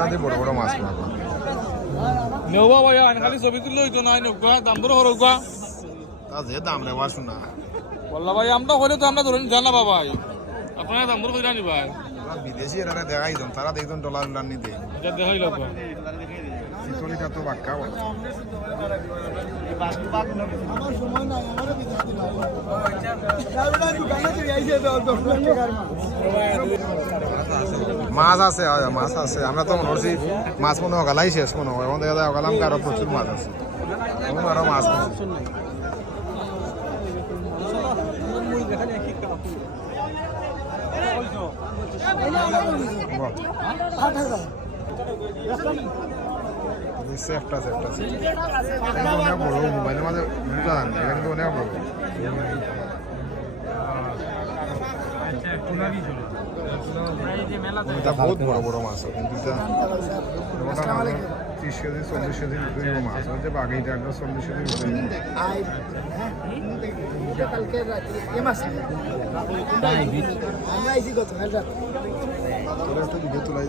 এখানে বড় বড় মাছ পাবো নেওয়া খালি ছবি তুললে হইতো না নৌকা দাম ধরে হরৌকা তা যে দাম রে শোনা বল্লা ভাই আমরা হলে তো আমরা ধরেন জানা ভাই। আপনারা দাম ধরে কইরা নি ভাই। বিদেশি এরা দেখাই দেন তারা দেখুন ডলার উলার নি দেয় এটা দেখাই লোক চিতলিটা তো বাক্কা টাকার মাছ আছে মাছ আছে। আমরা তো মনে করছি মাছ মনে হয় অগালাই শেষ মনে হয়। এখন দেখা যায় অগালাম আরও প্রচুর মাছ আছে। আরও মাছ আছে। আট হাজার। সেফটা সেফটা অনেক বড় মোবাইলের মাঝে বুঝা যান না এটা কিন্তু অনেক বড় এটা বহুত বড় বড় মাছ কিন্তু ত্রিশ কেজি, চল্লিশ কেজি ভিতরে মাছ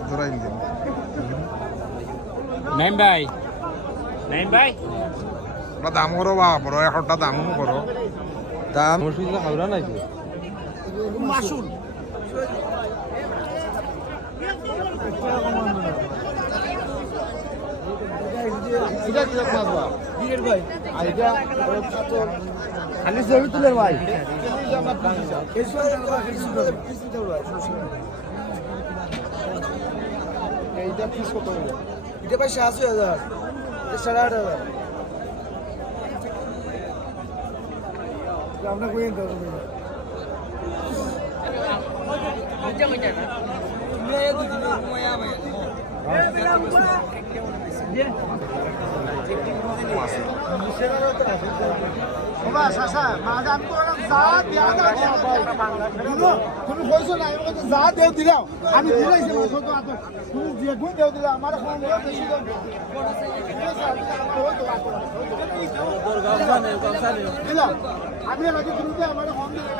ধরাই নাইম ভাই নাইম ভাই ওটা দাম করো বা বড় একটা দামও করো দাম মুরসিদ খাওয়া নাই তো মাসুল এটা কি মাছ বা বিয়ের ভাই আর এটা খালি ছবি তুলে ভাই এইটা পিস কত হলো এটা ভাই সাতশো হাজার। সাড়ে আট হাজার। আপনার কই শাসা মাঝে আমি দিলাইছি তুমি যে গুণ দেও দিলাম আমার আমি লাগে তুমি আমার ফোন দিলে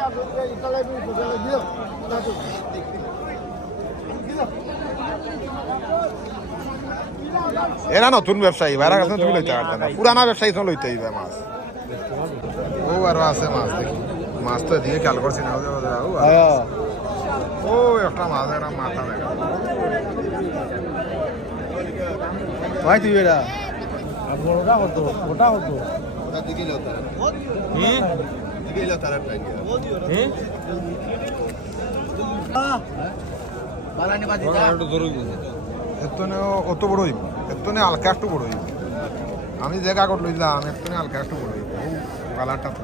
দিও। এরা নতুন ব্যবসায়ী বাইরের কাছে তুমি লইতে পারতে না। পুরানা ব্যবসায়ী তো লইতে হইবে মাছ। ও আরও আছে মাছ দেখি। মাছ তো এদিকে খেয়াল করছি না ও যে- ও একটা মাছ একটা মাথা দেখা। ভাই তুই এরা? বড়টা হতো ওটা হতো এতনে অত বড় হইব। এতনে হালকা একটু বড় হইব। আমি যে কাগজ লইলাম এতনে হালকা একটু বড় হইব। ও কালারটা তো।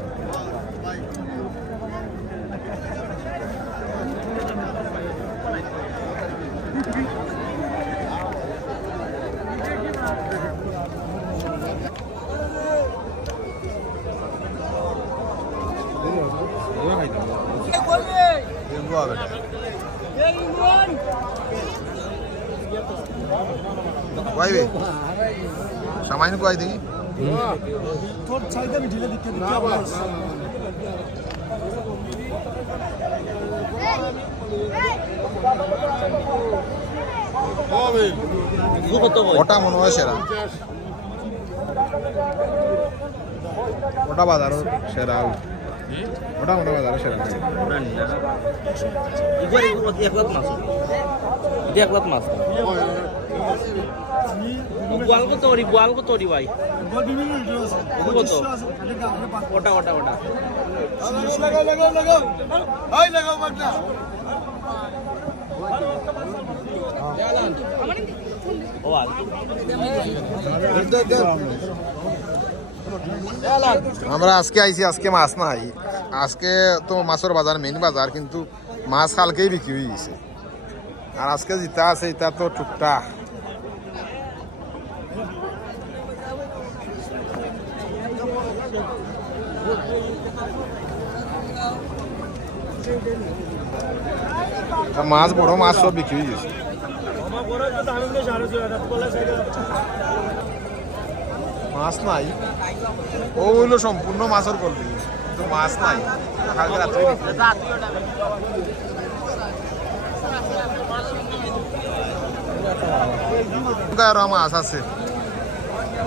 দেখব হবে কইবে সামান্য কই দেখি। তোর চাইতে আমি ঢিলে দিতে না ওটা মনে হয় সেরা। ওটা বাজার সেরা। ওটা মনে হয় বাজার সেরা এক লাখ মাছ বোয়াল কত ওরি বোয়াল কত ওরি ভাই বিভিন্ন ভিডিও আছে কত? খালি গানে পাক ওটা ওটা ওটা লাগাও লাগাও লাগাও ওই লাগাও বাগনা ও আর আমরা আজকে আইছি আজকে মাছ নাই আজকে তো মাছের বাজার মেন বাজার, কিন্তু মাছ কালকেই বিক্রি হয়ে গেছে। আর আজকে যেটা আছে, এটা তো টুকটাক তা মাছ, বড় মাছ সব বিক্রি হয়ে গেছে। মাছ নাই। ও হইল সম্পূর্ণ মাছের গল্প। কিন্তু মাছ নাই। মাছ আছে।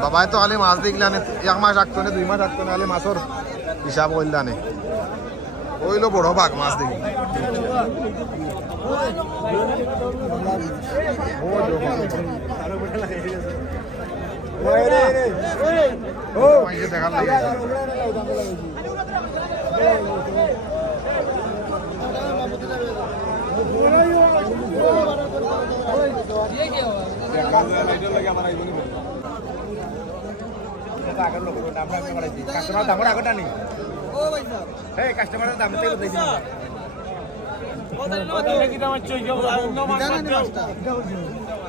বাবাই তো খালি মাছ দেখলানে এক মাস রাখতো না দুই মাস রাখতো না খালি মাছর হিসাব করলানে ওইলো বড় বাঘ মাছ দেখি। দেখার লাগে কাস্টমার দামের আগটা নেই এই কাস্টমারের দাম থেকে দিয়েছি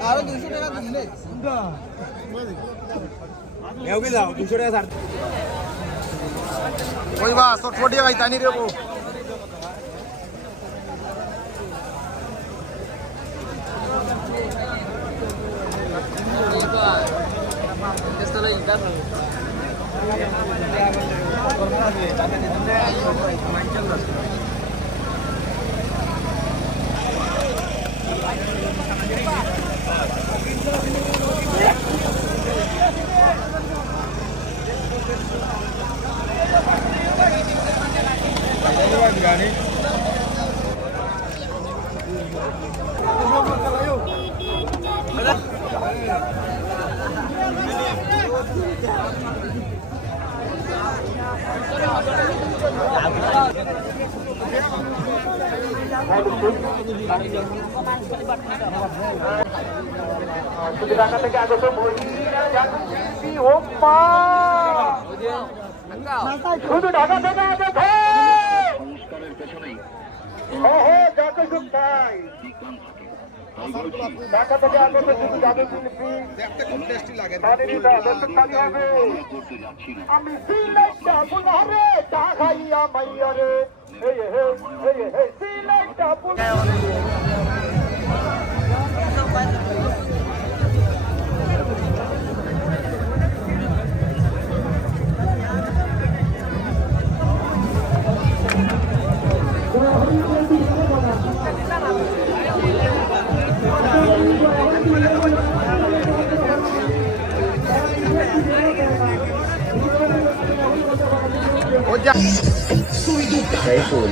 আরও দুশো টাকা দিলে। যাও দুশো টাকা ওই বা চটপটিয়া খাইতানি রে বউ। ঢাকা থেকে আগত শিল্পী ও মা শুধু ঢাকা থেকে আগত ঢাকা থেকে আগত শুধু দেখতে খুব টেস্টি লাগে মানিনীটা দর্শক খালি হবে আমি সিলাইটা বুলারে চা খাইয়া মাইয়া ใช้ปุ๋ย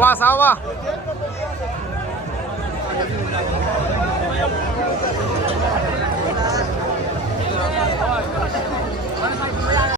হে সিলাইটা বুলারে ও যা ও বা সাওয়া